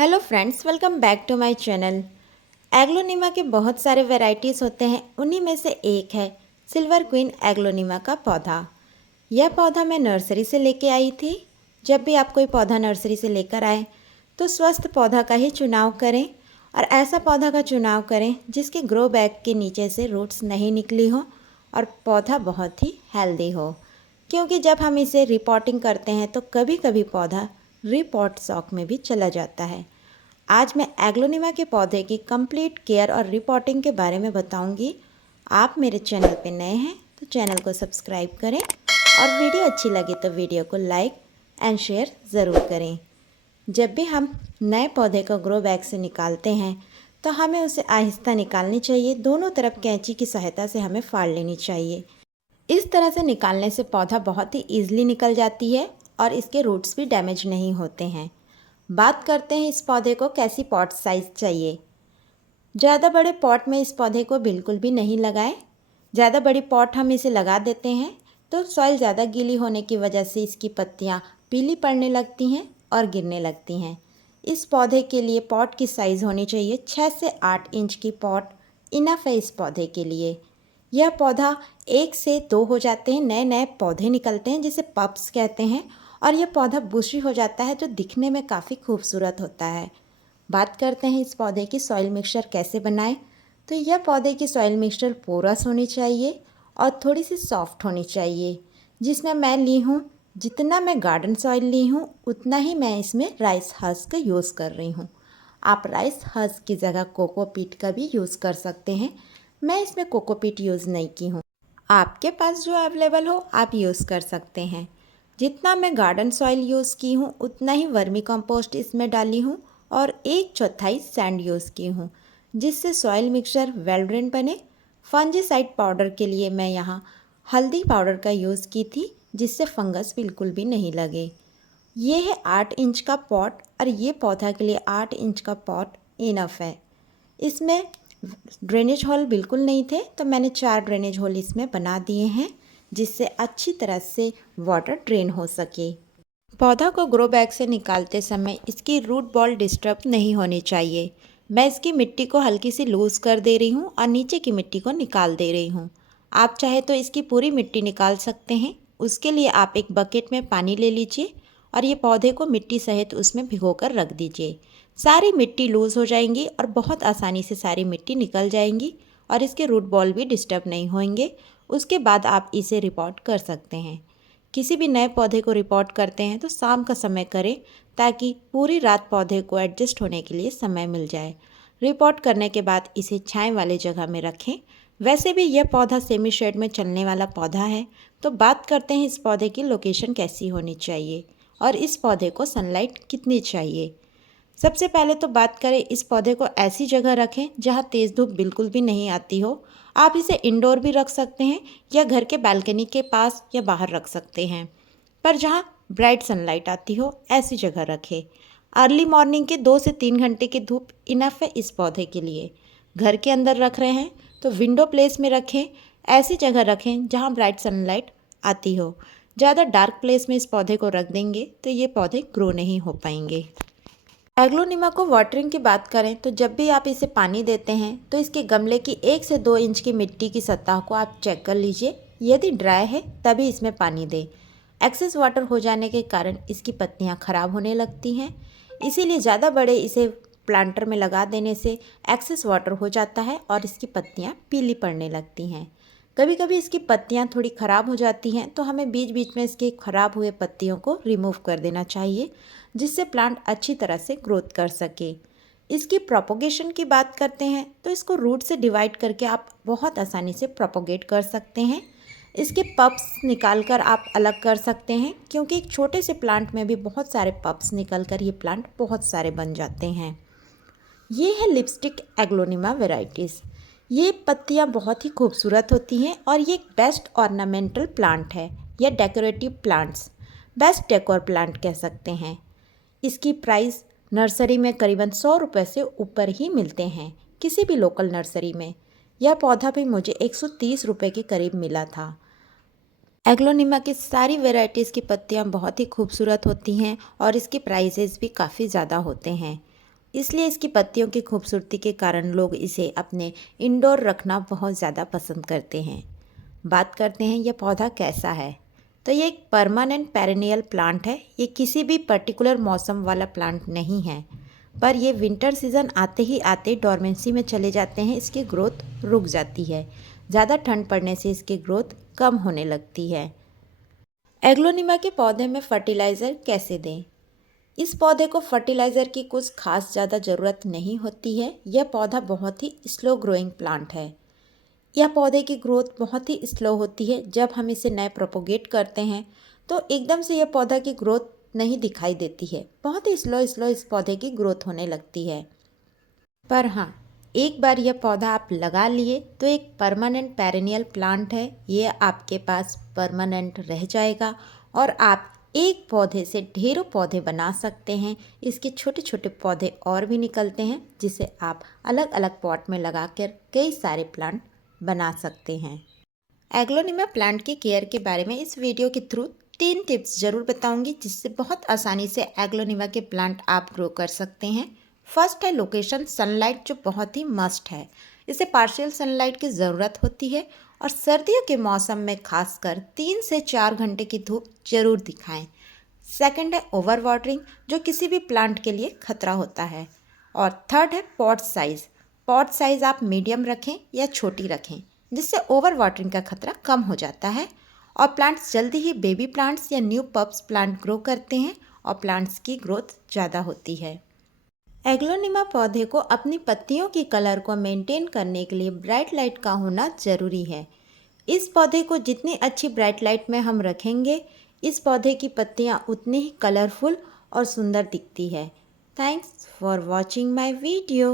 Hello friends, welcome back to my channel. Aglaonema के बहुत सारे वैरायटीज़ होते हैं, उन्हीं में से एक है सिल्वर क्वीन एग्लोनिमा का पौधा। यह पौधा मैं नर्सरी से लेके आई थी। जब भी आप कोई पौधा नर्सरी से लेकर आए तो स्वस्थ पौधा का ही चुनाव करें और ऐसा पौधा का चुनाव करें जिसके ग्रो बैग के नीचे से रूट्स नहीं निकली हो और पौधा बहुत ही हेल्दी हो, क्योंकि जब हम इसे रिपोर्टिंग करते हैं तो कभी कभी पौधा रिपोर्ट शॉक में भी चला जाता है। आज मैं एग्लोनिमा के पौधे की कंप्लीट केयर और रिपोर्टिंग के बारे में बताऊंगी। आप मेरे चैनल पे नए हैं तो चैनल को सब्सक्राइब करें और वीडियो अच्छी लगे तो वीडियो को लाइक एंड शेयर ज़रूर करें। जब भी हम नए पौधे को ग्रो बैग से निकालते हैं तो हमें उसे आहिस्ता निकालनी चाहिए। दोनों तरफ कैंची की सहायता से हमें फाड़ लेनी चाहिए। इस तरह से निकालने से पौधा बहुत ही ईजिली निकल जाती है और इसके रूट्स भी डैमेज नहीं होते हैं। बात करते हैं इस पौधे को कैसी पॉट साइज़ चाहिए। ज़्यादा बड़े पॉट में इस पौधे को बिल्कुल भी नहीं लगाएं। ज़्यादा बड़ी पॉट हम इसे लगा देते हैं तो सॉइल ज़्यादा गीली होने की वजह से इसकी पत्तियाँ पीली पड़ने लगती हैं और गिरने लगती हैं। इस पौधे के लिए पॉट की साइज़ होनी चाहिए 6 से 8 इंच की पॉट इनफ है इस पौधे के लिए। यह पौधा 1 से 2 हो जाते हैं, नए नए पौधे निकलते हैं जिसे पप्स कहते हैं, और यह पौधा बुशी हो जाता है जो दिखने में काफ़ी खूबसूरत होता है। बात करते हैं इस पौधे की सॉइल मिक्सचर कैसे बनाएं। तो यह पौधे की सॉइल मिक्सचर पोरस होनी चाहिए और थोड़ी सी सॉफ्ट होनी चाहिए, जिसमें मैं ली हूँ, जितना मैं गार्डन सॉइल ली हूँ उतना ही मैं इसमें राइस हस्क यूज़ कर रही हूँ। आप राइस हस्क की जगह कोकोपीट का भी यूज़ कर सकते हैं। मैं इसमें कोकोपीट यूज़ नहीं की हूँ। आपके पास जो अवेलेबल हो आप यूज़ कर सकते हैं। जितना मैं गार्डन सॉइल यूज़ की हूँ उतना ही वर्मी कंपोस्ट इसमें डाली हूँ और 1/4 सैंड यूज़ की हूँ, जिससे सॉइल मिक्सचर वेल ड्रेन बने। फंजीसाइड पाउडर के लिए मैं यहाँ हल्दी पाउडर का यूज़ की थी, जिससे फंगस बिल्कुल भी नहीं लगे। ये है 8 इंच का पॉट और ये पौधा के लिए 8 इंच का पॉट इनफ है। इसमें ड्रेनेज होल बिल्कुल नहीं थे तो मैंने 4 ड्रेनेज होल इसमें बना दिए हैं, जिससे अच्छी तरह से वाटर ड्रेन हो सके। पौधा को ग्रो बैग से निकालते समय इसकी रूट बॉल डिस्टर्ब नहीं होनी चाहिए। मैं इसकी मिट्टी को हल्की सी लूज़ कर दे रही हूँ और नीचे की मिट्टी को निकाल दे रही हूँ। आप चाहे तो इसकी पूरी मिट्टी निकाल सकते हैं। उसके लिए आप एक बकेट में पानी ले लीजिए और ये पौधे को मिट्टी सहित उसमें भिगोकर रख दीजिए। सारी मिट्टी लूज़ हो जाएंगी और बहुत आसानी से सारी मिट्टी निकल जाएंगी और इसके रूट बॉल भी डिस्टर्ब नहीं होंगे। उसके बाद आप इसे रिपोर्ट कर सकते हैं। किसी भी नए पौधे को रिपोर्ट करते हैं तो शाम का समय करें, ताकि पूरी रात पौधे को एडजस्ट होने के लिए समय मिल जाए। रिपोर्ट करने के बाद इसे छांव वाली जगह में रखें। वैसे भी यह पौधा सेमी शेड में चलने वाला पौधा है। तो बात करते हैं इस पौधे की लोकेशन कैसी होनी चाहिए और इस पौधे को सनलाइट कितनी चाहिए। सबसे पहले तो बात करें, इस पौधे को ऐसी जगह रखें जहां तेज़ धूप बिल्कुल भी नहीं आती हो। आप इसे इंडोर भी रख सकते हैं या घर के बालकनी के पास या बाहर रख सकते हैं, पर जहां ब्राइट सनलाइट आती हो ऐसी जगह रखें। अर्ली मॉर्निंग के 2 से 3 घंटे की धूप इनफ है इस पौधे के लिए। घर के अंदर रख रहे हैं तो विंडो प्लेस में रखें। ऐसी जगह रखें जहाँ ब्राइट सनलाइट आती हो। ज़्यादा डार्क प्लेस में इस पौधे को रख देंगे तो ये पौधे ग्रो नहीं हो पाएंगे। एग्लोनिमा को वाटरिंग की बात करें तो जब भी आप इसे पानी देते हैं तो इसके गमले की 1 से 2 इंच की मिट्टी की सतह को आप चेक कर लीजिए। यदि ड्राई है तभी इसमें पानी दें। एक्सेस वाटर हो जाने के कारण इसकी पत्तियां खराब होने लगती हैं, इसीलिए ज़्यादा बड़े इसे प्लांटर में लगा देने से एक्सेस वाटर हो जाता है और इसकी पत्तियां पीली पड़ने लगती हैं। कभी कभी इसकी पत्तियां थोड़ी ख़राब हो जाती हैं तो हमें बीच बीच में इसके ख़राब हुए पत्तियों को रिमूव कर देना चाहिए, जिससे प्लांट अच्छी तरह से ग्रोथ कर सके। इसकी प्रोपोगेशन की बात करते हैं तो इसको रूट से डिवाइड करके आप बहुत आसानी से प्रोपोगेट कर सकते हैं। इसके पप्स निकाल कर आप अलग कर सकते हैं, क्योंकि एक छोटे से प्लांट में भी बहुत सारे पप्स निकल कर ये प्लांट बहुत सारे बन जाते हैं। ये है लिपस्टिक एग्लोनिमा वेराइटीज़। ये पत्तियाँ बहुत ही खूबसूरत होती हैं और ये एक बेस्ट ऑर्नामेंटल प्लांट है या decorative plants, best decor plant कह सकते हैं। इसकी प्राइस नर्सरी में करीबन 100 रुपये से ऊपर ही मिलते हैं, किसी भी लोकल नर्सरी में। यह पौधा भी मुझे 130 रुपये के करीब मिला था। एग्लोनिमा की सारी वेराइटीज़ की पत्तियाँ बहुत ही खूबसूरत होती हैं और इसके प्राइसेस भी काफ़ी ज़्यादा होते हैं। इसलिए इसकी पत्तियों की खूबसूरती के कारण लोग इसे अपने इंडोर रखना बहुत ज़्यादा पसंद करते हैं। बात करते हैं यह पौधा कैसा है। तो ये एक परमानेंट पेरेनियल प्लांट है। ये किसी भी पर्टिकुलर मौसम वाला प्लांट नहीं है, पर ये विंटर सीज़न आते ही आते डोरमेंसी में चले जाते हैं। इसकी ग्रोथ रुक जाती है। ज़्यादा ठंड पड़ने से इसकी ग्रोथ कम होने लगती है। एग्लोनिमा के पौधे में फर्टिलाइज़र कैसे दें। इस पौधे को फर्टिलाइज़र की कुछ खास ज़्यादा ज़रूरत नहीं होती है। यह पौधा बहुत ही स्लो ग्रोइंग प्लांट है। यह पौधे की ग्रोथ बहुत ही स्लो होती है। जब हम इसे नए प्रोपोगेट करते हैं तो एकदम से यह पौधा की ग्रोथ नहीं दिखाई देती है। बहुत ही स्लो स्लो इस पौधे की ग्रोथ होने लगती है। पर हाँ, एक बार यह पौधा आप लगा लिए तो एक परमानेंट पेरेनियल प्लांट है। ये आपके पास परमानेंट रह जाएगा और आप एक पौधे से ढेरों पौधे बना सकते हैं। इसके छोटे छोटे पौधे और भी निकलते हैं जिसे आप अलग अलग पॉट में लगाकर कई सारे प्लांट बना सकते हैं। एग्लोनिमा प्लांट की केयर के बारे में इस वीडियो के थ्रू 3 टिप्स ज़रूर बताऊंगी जिससे बहुत आसानी से एग्लोनिमा के प्लांट आप ग्रो कर सकते हैं। फर्स्ट है लोकेशन, सनलाइट, जो बहुत ही मस्ट है। इसे पार्शियल सनलाइट की ज़रूरत होती है और सर्दियों के मौसम में खासकर 3 से 4 घंटे की धूप जरूर दिखाएं। सेकंड है ओवर वाटरिंग, जो किसी भी प्लांट के लिए खतरा होता है। और थर्ड है पॉट साइज़। पॉट साइज़ आप मीडियम रखें या छोटी रखें, जिससे ओवर वाटरिंग का खतरा कम हो जाता है और प्लांट्स जल्दी ही बेबी प्लांट्स या न्यू पप्स प्लांट ग्रो करते हैं और प्लांट्स की ग्रोथ ज़्यादा होती है। एग्लोनिमा पौधे को अपनी पत्तियों की कलर को मेंटेन करने के लिए ब्राइट लाइट का होना ज़रूरी है। इस पौधे को जितनी अच्छी ब्राइट लाइट में हम रखेंगे, इस पौधे की पत्तियाँ उतनी ही कलरफुल और सुंदर दिखती है। Thanks for watching my video.